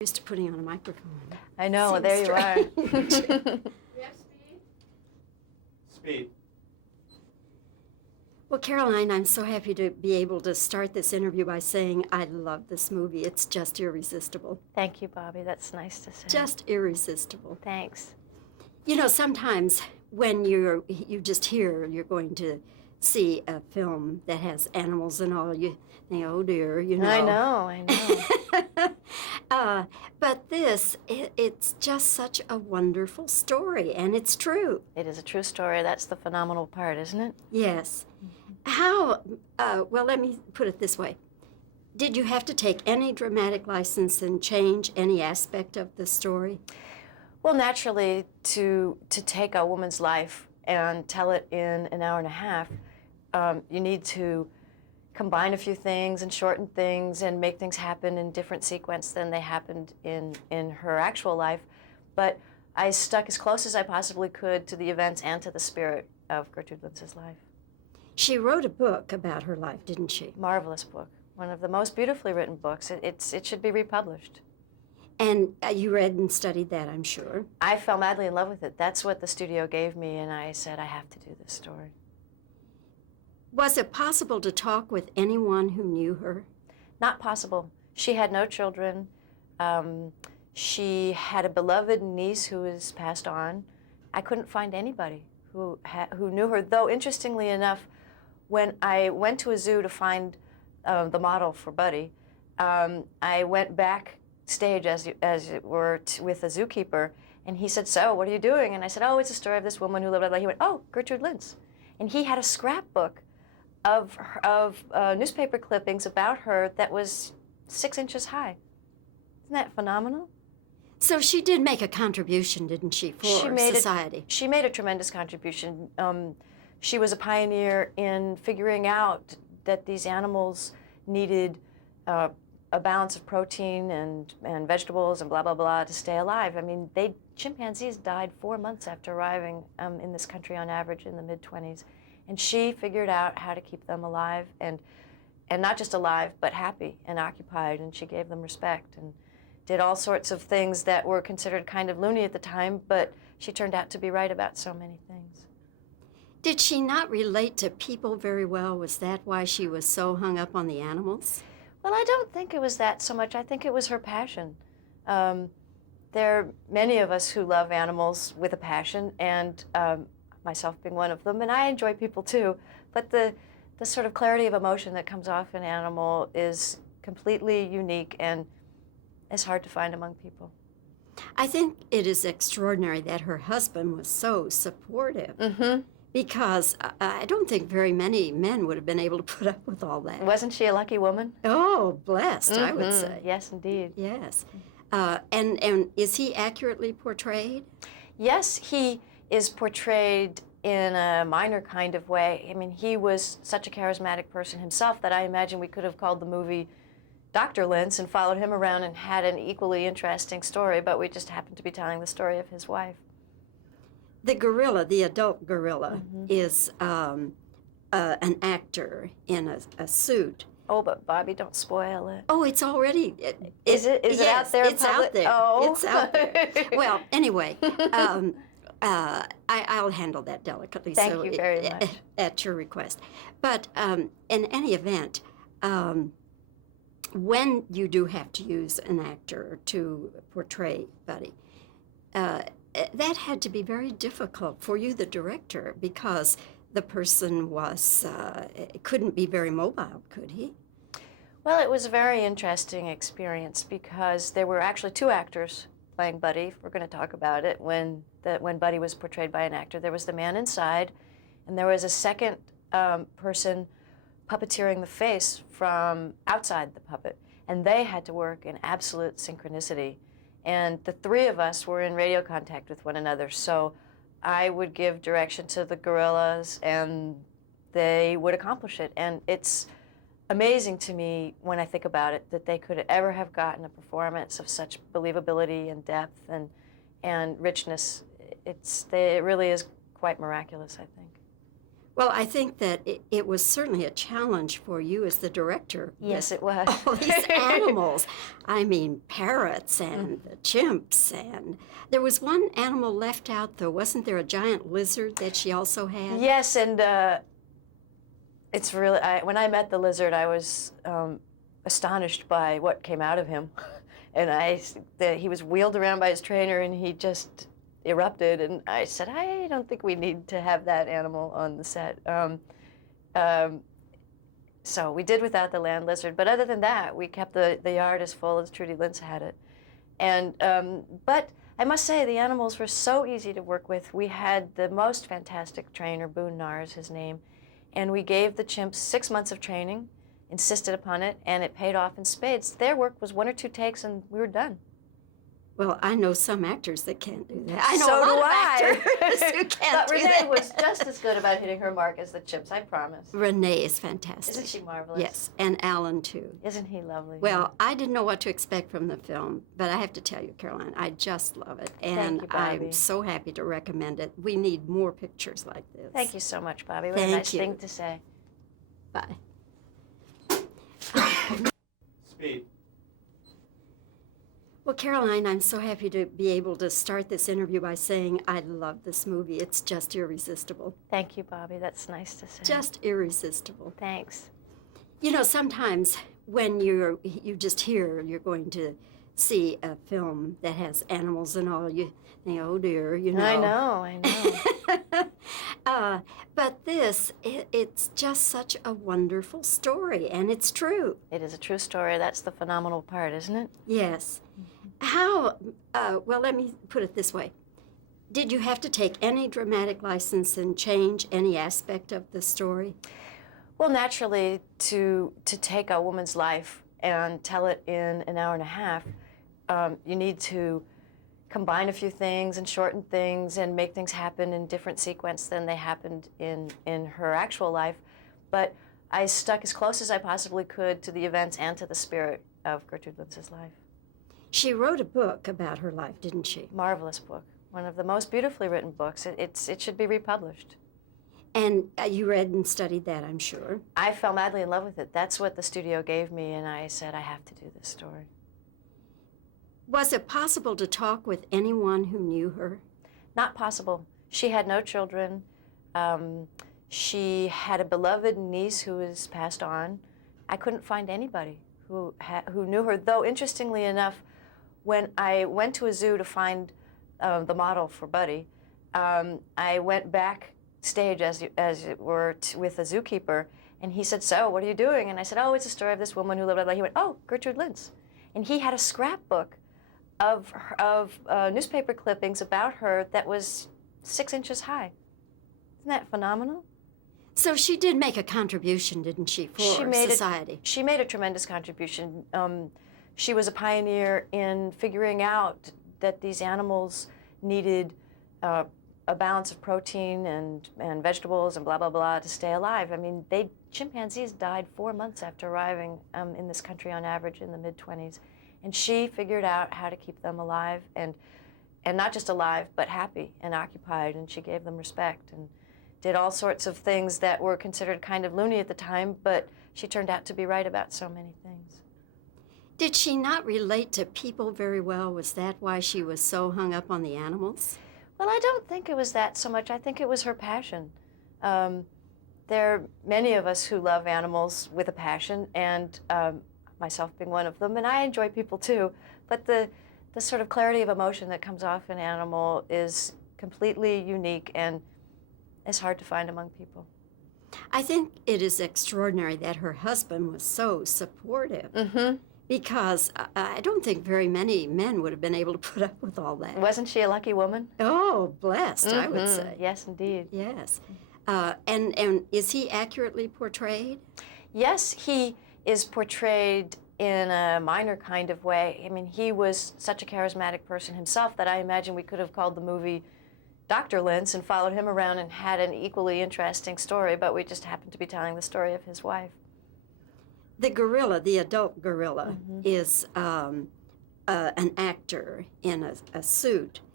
Used to putting on a microphone. I know, Seems there you are. We have speed? Speed. Well, Caroline, I'm so happy to be able to start this interview by saying I love this movie. It's just irresistible. Thank you, Bobbie. That's nice to say. Just irresistible. Thanks. You know, sometimes when you just hear you're going to see a film that has animals and all, you think, oh dear, you know. I know. But this, it's just such a wonderful story, and it's true. It is a true story. That's the phenomenal part, isn't it? Yes. How, well, let me put it this way. Did you have to take any dramatic license and change any aspect of the story? Well, naturally, to take a woman's life and tell it in an hour and a half, you need to combine a few things and shorten things and make things happen in different sequence than they happened in her actual life. But I stuck as close as I possibly could to the events and to the spirit of Gertrude Lintz's life. She wrote a book about her life, didn't she? Marvelous book. One of the most beautifully written books. It should be republished. And you read and studied that, I'm sure. I fell madly in love with it. That's what the studio gave me, and I said, I have to do this story. Was it possible to talk with anyone who knew her? Not possible. She had no children. She had a beloved niece who has passed on. I couldn't find anybody who knew her, though interestingly enough, when I went to a zoo to find the model for Buddy, I went backstage, as it were, with a zookeeper, and he said, so, what are you doing? And I said, oh, it's a story of this woman who lived, blah, blah. He went, oh, Gertrude Lintz. And he had a scrapbook of newspaper clippings about her that was 6 inches high. Isn't that phenomenal? So she did make a contribution, didn't she, for society? She made a tremendous contribution. She was a pioneer in figuring out that these animals needed a balance of protein and vegetables and blah, blah, blah to stay alive. I mean, chimpanzees died 4 months after arriving in this country on average in the mid-20s. And she figured out how to keep them alive and not just alive, but happy and occupied, and she gave them respect and did all sorts of things that were considered kind of loony at the time, but she turned out to be right about so many things. Did she not relate to people very well? Was that why she was so hung up on the animals? Well, I don't think it was that so much. I think it was her passion. There are many of us who love animals with a passion, and myself being one of them, and I enjoy people too, but the sort of clarity of emotion that comes off an animal is completely unique and it's hard to find among people. I think it is extraordinary that her husband was so supportive. Mm-hmm. Because I don't think very many men would have been able to put up with all that. Wasn't she a lucky woman? Oh, blessed, Mm-hmm. I would say. Yes, indeed. Yes. And is he accurately portrayed? Yes, he is portrayed in a minor kind of way. I mean, he was such a charismatic person himself that I imagine we could have called the movie Dr. Lintz and followed him around and had an equally interesting story, but we just happened to be telling the story of his wife. The gorilla, the adult gorilla, Mm-hmm. is an actor in a suit. Oh, but Bobbie, don't spoil it. Oh, it's already... Is it yes, out there? It's out there. Oh. It's out there. Well, anyway, I'll handle that delicately. Thank you very much. At your request. But in any event, when you do have to use an actor to portray Buddy, that had to be very difficult for you, the director, because the person couldn't be very mobile, could he? Well, it was a very interesting experience because there were actually 2 actors playing Buddy. If we're going to talk about it. When Buddy was portrayed by an actor, there was the man inside, and there was a second person puppeteering the face from outside the puppet, and they had to work in absolute synchronicity. And the 3 of us were in radio contact with one another, so I would give direction to the gorillas, and they would accomplish it. And it's amazing to me when I think about it that they could ever have gotten a performance of such believability and depth and richness. It really is quite miraculous, I think. Well, I think that it was certainly a challenge for you as the director. Yes, with it was. all these animals. I mean, parrots and the chimps, and there was one animal left out, though. Wasn't there a giant lizard that she also had? Yes, and it's really, when I met the lizard, I was astonished by what came out of him. And he was wheeled around by his trainer, and he just erupted. And I said, I don't think we need to have that animal on the set. So we did without the land lizard. But other than that, we kept the yard as full as Trudy Lintz had it. And but I must say, the animals were so easy to work with. We had the most fantastic trainer, Boone Narr is his name, and we gave the chimps 6 months of training, insisted upon it, and it paid off in spades. Their work was 1 or 2 takes, and we were done. Well, I know some actors that can't do that. I know So a lot do of I. actors who can't But do Renee that. was just as good about hitting her mark as the chimps, I promise. Renee is fantastic. Isn't she marvelous? Yes, and Alan, too. Isn't he lovely? Well, I didn't know what to expect from the film, but I have to tell you, Caroline, I just love it. And you, Bobbie. I'm so happy to recommend it. We need more pictures like this. Thank you so much, Bobbie. What Thank a nice you. thing to say. Bye. Speed. Well, Caroline, I'm so happy to be able to start this interview by saying I love this movie. It's just irresistible. Thank you, Bobbie. That's nice to say. Just irresistible. Thanks. You know, sometimes when you just hear you're going to see a film that has animals and all, you think, oh dear, you know. I know. But this, it's just such a wonderful story, and it's true. It is a true story. That's the phenomenal part, isn't it? Yes. How, well, let me put it this way. Did you have to take any dramatic license and change any aspect of the story? Well, naturally, to take a woman's life and tell it in an hour and a half, you need to combine a few things and shorten things and make things happen in different sequence than they happened in her actual life. But I stuck as close as I possibly could to the events and to the spirit of Gertrude Lintz's life. She wrote a book about her life, didn't she? Marvelous book. One of the most beautifully written books. It should be republished. And you read and studied that, I'm sure. I fell madly in love with it. That's what the studio gave me, and I said, I have to do this story. Was it possible to talk with anyone who knew her? Not possible. She had no children. She had a beloved niece who has passed on. I couldn't find anybody who knew her, though interestingly enough, when I went to a zoo to find the model for Buddy, I went backstage, as it were, with a zookeeper, and he said, so, what are you doing? And I said, oh, it's a story of this woman who lived, blah, blah. He went, oh, Gertrude Lintz. And he had a scrapbook of newspaper clippings about her that was 6 inches high. Isn't that phenomenal? So she did make a contribution, didn't she, for society? She made a tremendous contribution. She was a pioneer in figuring out that these animals needed a balance of protein and vegetables and blah, blah, blah to stay alive. I mean, chimpanzees died 4 months after arriving in this country on average in the mid-20s. And she figured out how to keep them alive and not just alive, but happy and occupied, and she gave them respect and did all sorts of things that were considered kind of loony at the time, but she turned out to be right about so many things. Did she not relate to people very well? Was that why she was so hung up on the animals? Well, I don't think it was that so much. I think it was her passion. There are many of us who love animals with a passion, and myself being one of them, and I enjoy people too, but the sort of clarity of emotion that comes off an animal is completely unique and is hard to find among people. I think it is extraordinary that her husband was so supportive. Mm-hmm. Because I don't think very many men would have been able to put up with all that. Wasn't she a lucky woman? Oh, blessed, I would say. Yes, indeed. Yes. And is he accurately portrayed? Yes, he is portrayed in a minor kind of way. I mean, he was such a charismatic person himself that I imagine we could have called the movie Dr. Lintz and followed him around and had an equally interesting story, but we just happened to be telling the story of his wife. The gorilla, the adult gorilla, is an actor in a suit.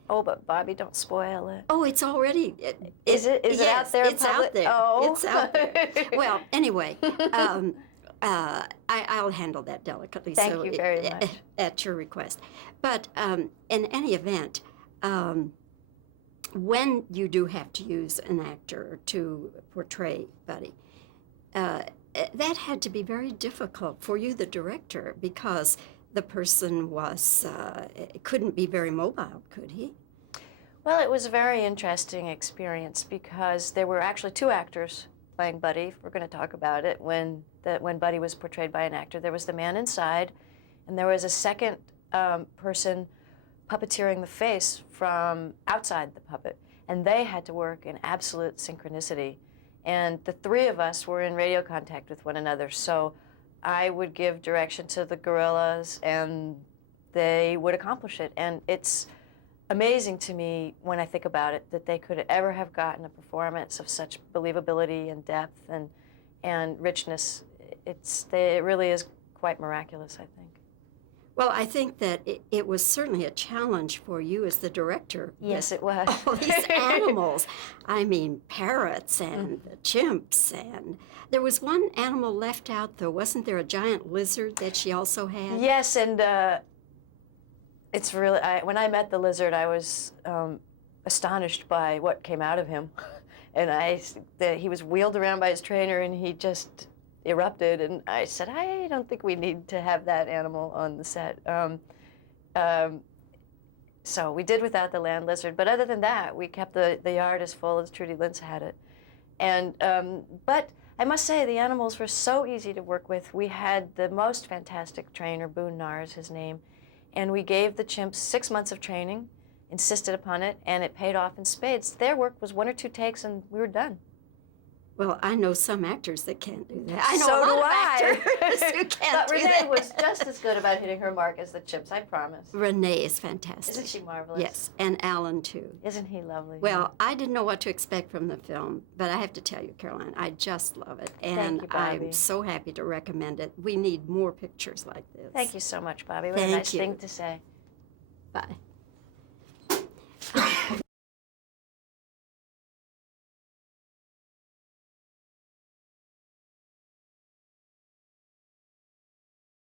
Oh, but Bobbie, don't spoil it. Oh, it's already. Is it yes, out there? It's out there. Oh. It's out there. Well, anyway, I'll handle that delicately. Thank so you very much. At your request. But in any event, when you do have to use an actor to portray Buddy, that had to be very difficult for you, the director, because the person couldn't be very mobile, could he? Well, it was a very interesting experience because there were actually two actors playing Buddy. We're going to talk about it. When Buddy was portrayed by an actor, there was the man inside, and there was a second person puppeteering the face from outside the puppet, and they had to work in absolute synchronicity. And the three of us were in radio contact with one another, so I would give direction to the gorillas, and they would accomplish it. And it's amazing to me when I think about it that they could ever have gotten a performance of such believability and depth and richness. It really is quite miraculous, I think. Well, I think that it was certainly a challenge for you as the director. Yes, it was. All these animals. I mean, parrots and chimps, and there was one animal left out, though. Wasn't there a giant lizard that she also had? Yes, and it's really, when I met the lizard, I was astonished by what came out of him. And he was wheeled around by his trainer, and he just erupted, and I said, I don't think we need to have that animal on the set. So we did without the land lizard, but other than that, we kept the yard as full as Gertrude Lintz had it. And, but I must say, the animals were so easy to work with. We had the most fantastic trainer, Boone Narr is his name, and we gave the chimps 6 months of training, insisted upon it, and it paid off in spades. Their work was 1 or 2 takes, and we were done. Well, I know some actors that can't do that. I know So a lot do of I. actors who can't But do Renee that. was just as good about hitting her mark as the chimps, I promise. Renee is fantastic. Isn't she marvelous? Yes, and Alan, too. Isn't he lovely? Well, I didn't know what to expect from the film, but I have to tell you, Caroline, I just love it. And you, Bobbie. I'm so happy to recommend it. We need more pictures like this. Thank you so much, Bobbie. What a Thank nice you. thing to say. Bye.